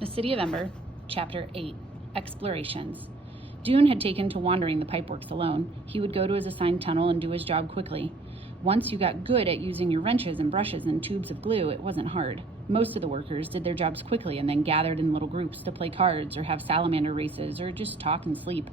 The City of Ember, Chapter 8, Explorations. Doon had taken to wandering the pipeworks alone. He would go to his assigned tunnel and do his job quickly. Once you got good at using your wrenches and brushes and tubes of glue, it wasn't hard. Most of the workers did their jobs quickly and then gathered in little groups to play cards or have salamander races or just talk and sleep.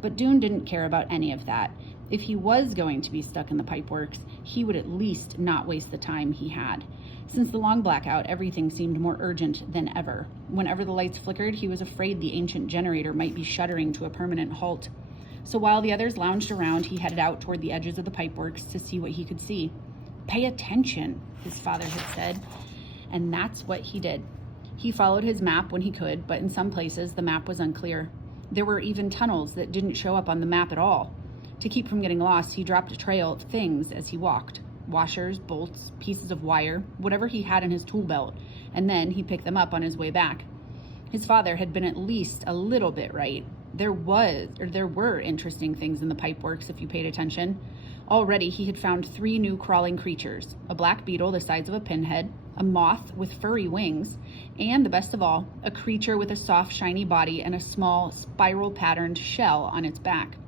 But Doon didn't care about any of that. If he was going to be stuck in the pipeworks, he would at least not waste the time he had. Since the long blackout, everything seemed more urgent than ever. Whenever the lights flickered, he was afraid the ancient generator might be shuddering to a permanent halt. So while the others lounged around, he headed out toward the edges of the pipeworks to see what he could see. "Pay attention," his father had said, and that's what he did. He followed his map when he could, but in some places the map was unclear. There were even tunnels that didn't show up on the map at all. To keep from getting lost, he dropped a trail of things as he walked. Washers, bolts, pieces of wire, whatever he had in his tool belt, and then he picked them up on his way back. His father had been at least a little bit right. There were interesting things in the pipeworks if you paid attention. Already he had found 3 new crawling creatures: a black beetle the size of a pinhead, a moth with furry wings, and the best of all, a creature with a soft, shiny body and a small, spiral-patterned shell on its back.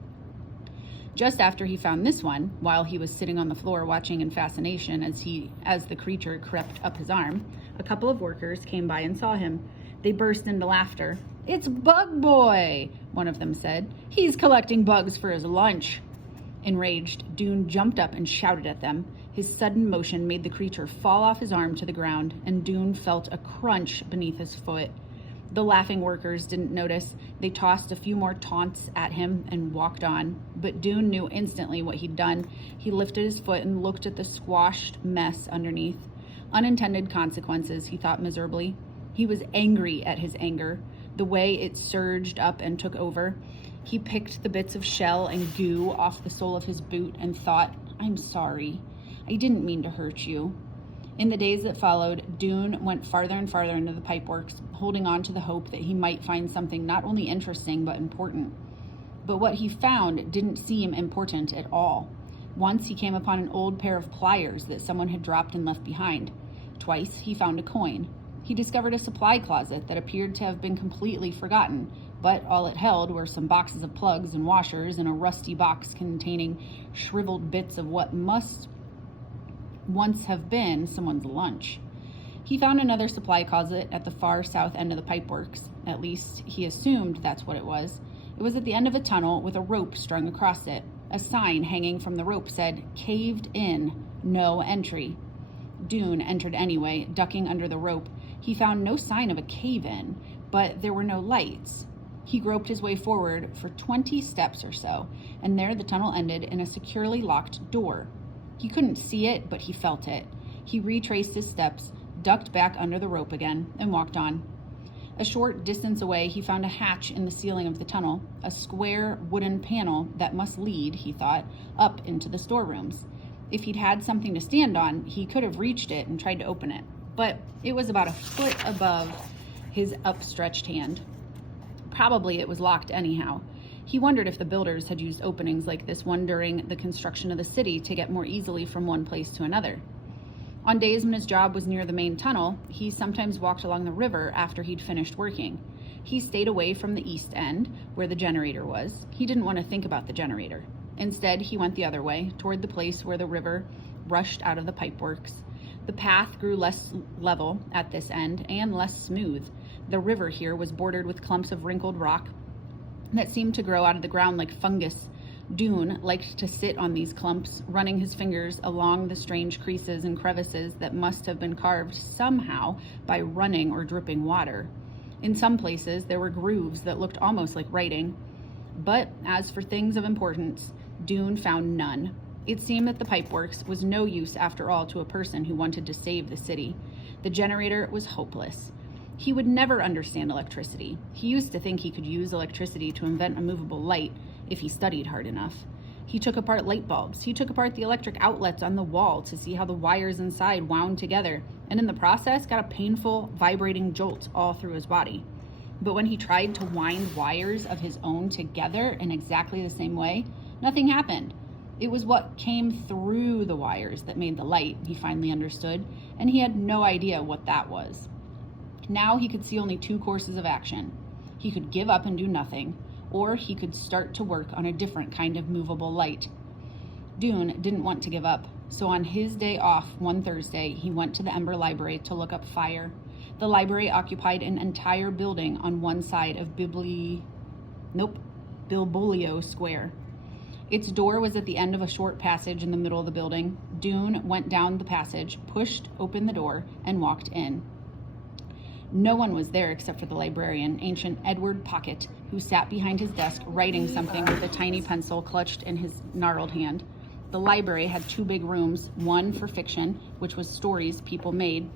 Just after he found this one, while he was sitting on the floor watching in fascination as the creature crept up his arm, a couple of workers came by and saw him. They burst into laughter. "It's Bug Boy," one of them said. "He's collecting bugs for his lunch." Enraged, Doon jumped up and shouted at them. His sudden motion made the creature fall off his arm to the ground, and Doon felt a crunch beneath his foot. The laughing workers didn't notice. They tossed a few more taunts at him and walked on. But Doon knew instantly what he'd done. He lifted his foot and looked at the squashed mess underneath. Unintended consequences, he thought miserably. He was angry at his anger, the way it surged up and took over. He picked the bits of shell and goo off the sole of his boot and thought, "I'm sorry. I didn't mean to hurt you." In the days that followed, Doon went farther and farther into the pipeworks, holding on to the hope that he might find something not only interesting but important. But what he found didn't seem important at all. Once he came upon an old pair of pliers that someone had dropped and left behind. Twice he found a coin. He discovered a supply closet that appeared to have been completely forgotten, but all it held were some boxes of plugs and washers and a rusty box containing shriveled bits of what must once have been someone's lunch. He found another supply closet at the far south end of the pipeworks. At least, he assumed that's what it was. It was at the end of a tunnel with a rope strung across it. A sign hanging from the rope said, "Caved in, no entry." Doon entered anyway, ducking under the rope. He found no sign of a cave-in, but there were no lights. He groped his way forward for 20 steps or so, and there the tunnel ended in a securely locked door. He couldn't see it, but he felt it. He retraced his steps, ducked back under the rope again, and walked on. A short distance away, he found a hatch in the ceiling of the tunnel, a square wooden panel that must lead, he thought, up into the storerooms. If he'd had something to stand on, he could have reached it and tried to open it, but it was about a foot above his upstretched hand. Probably it was locked anyhow. He wondered if the builders had used openings like this one during the construction of the city to get more easily from one place to another. On days when his job was near the main tunnel, he sometimes walked along the river after he'd finished working. He stayed away from the east end, where the generator was. He didn't want to think about the generator. Instead, he went the other way, toward the place where the river rushed out of the pipeworks. The path grew less level at this end and less smooth. The river here was bordered with clumps of wrinkled rock that seemed to grow out of the ground like fungus. Doon liked to sit on these clumps, running his fingers along the strange creases and crevices that must have been carved somehow by running or dripping water. In some places, there were grooves that looked almost like writing. But as for things of importance, Doon found none. It seemed that the pipeworks was no use after all to a person who wanted to save the city. The generator was hopeless. He would never understand electricity. He used to think he could use electricity to invent a movable light if he studied hard enough. He took apart light bulbs. He took apart the electric outlets on the wall to see how the wires inside wound together, and in the process got a painful, vibrating jolt all through his body. But when he tried to wind wires of his own together in exactly the same way, nothing happened. It was what came through the wires that made the light, he finally understood, and he had no idea what that was. Now he could see only two courses of action. He could give up and do nothing, or he could start to work on a different kind of movable light. Doon didn't want to give up, so on his day off one Thursday, he went to the Ember Library to look up fire. The library occupied an entire building on one side of Bilbolio Square. Its door was at the end of a short passage in the middle of the building. Doon went down the passage, pushed open the door, and walked in. No one was there except for the librarian, ancient Edward Pocket, who sat behind his desk writing something with a tiny pencil clutched in his gnarled hand. The library had two big rooms, one for fiction, which was stories people made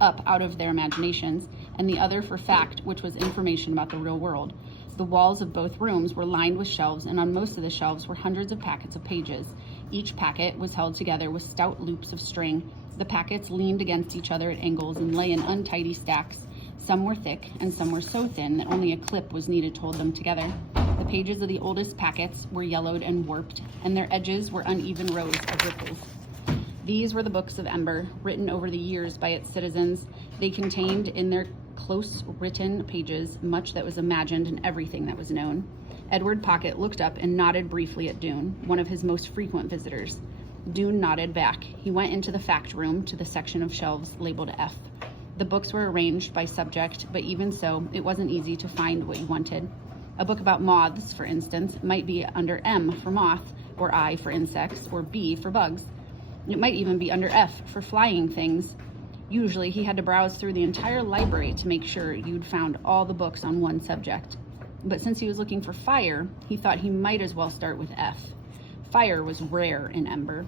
up out of their imaginations, and the other for fact, which was information about the real world. The walls of both rooms were lined with shelves, and on most of the shelves were hundreds of packets of pages. Each packet was held together with stout loops of string. The packets leaned against each other at angles and lay in untidy stacks. Some were thick, and some were so thin that only a clip was needed to hold them together. The pages of the oldest packets were yellowed and warped, and their edges were uneven rows of ripples. These were the books of Ember, written over the years by its citizens. They contained in their close written pages much that was imagined and everything that was known. Edward Pocket looked up and nodded briefly at Doon, one of his most frequent visitors. Doon nodded back. He went into the fact room to the section of shelves labeled F. The books were arranged by subject, but even so, it wasn't easy to find what you wanted. A book about moths, for instance, might be under M for moth, or I for insects, or B for bugs. It might even be under F for flying things. Usually he had to browse through the entire library to make sure you'd found all the books on one subject. But since he was looking for fire, he thought he might as well start with F. Fire was rare in Ember.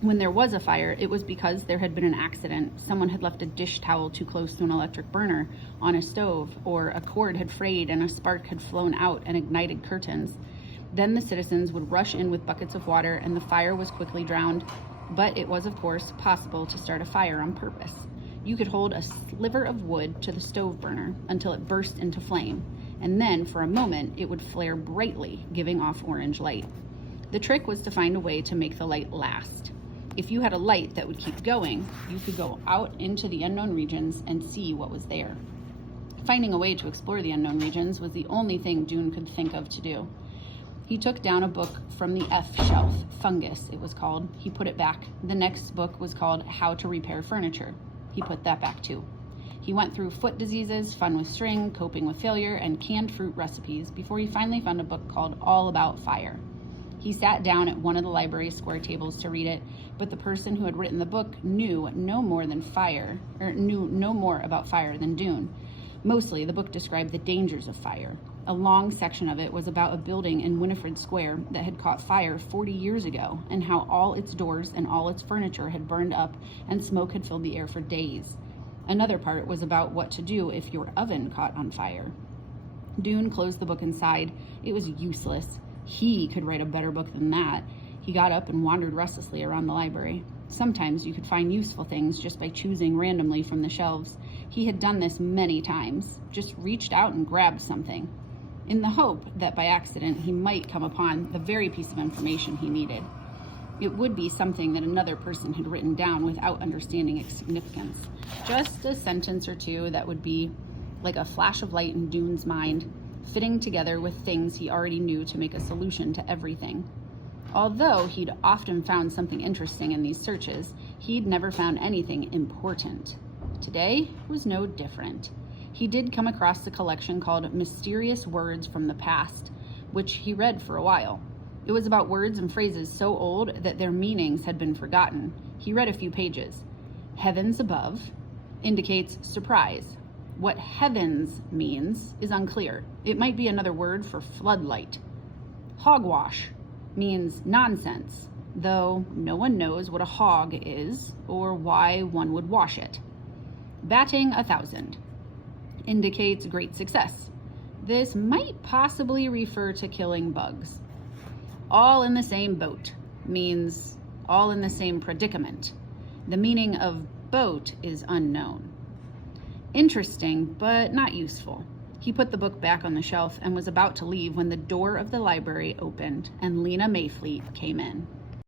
When there was a fire, it was because there had been an accident. Someone had left a dish towel too close to an electric burner on a stove, or a cord had frayed and a spark had flown out and ignited curtains. Then the citizens would rush in with buckets of water, and the fire was quickly drowned. But it was, of course, possible to start a fire on purpose. You could hold a sliver of wood to the stove burner until it burst into flame, and then, for a moment, it would flare brightly, giving off orange light. The trick was to find a way to make the light last. If you had a light that would keep going, you could go out into the unknown regions and see what was there. Finding a way to explore the unknown regions was the only thing Doon could think of to do. He took down a book from the F shelf, Fungus it was called. He put it back. The next book was called How to Repair Furniture. He put that back too. He went through foot diseases, fun with string, coping with failure, and canned fruit recipes before he finally found a book called All About Fire. He sat down at one of the library's square tables to read it, but the person who had written the book knew no more about fire than Doon. Mostly, the book described the dangers of fire. A long section of it was about a building in Winifred Square that had caught fire 40 years ago, and how all its doors and all its furniture had burned up and smoke had filled the air for days. Another part was about what to do if your oven caught on fire. Doon closed the book and sighed. It was useless. He could write a better book than that. He got up and wandered restlessly around the library. Sometimes you could find useful things just by choosing randomly from the shelves. He had done this many times, just reached out and grabbed something, in the hope that by accident he might come upon the very piece of information he needed. It would be something that another person had written down without understanding its significance. Just a sentence or two that would be like a flash of light in Doon's mind, fitting together with things he already knew to make a solution to everything. Although he'd often found something interesting in these searches, he'd never found anything important. Today was no different. He did come across a collection called Mysterious Words from the Past, which he read for a while. It was about words and phrases so old that their meanings had been forgotten. He read a few pages. Heavens above indicates surprise. What heavens means is unclear. It might be another word for floodlight. Hogwash means nonsense, though no one knows what a hog is or why one would wash it. Batting 1,000 indicates great success. This might possibly refer to killing bugs. All in the same boat means all in the same predicament. The meaning of boat is unknown. Interesting, but not useful. He put the book back on the shelf and was about to leave when the door of the library opened and Lena Mayfleet came in.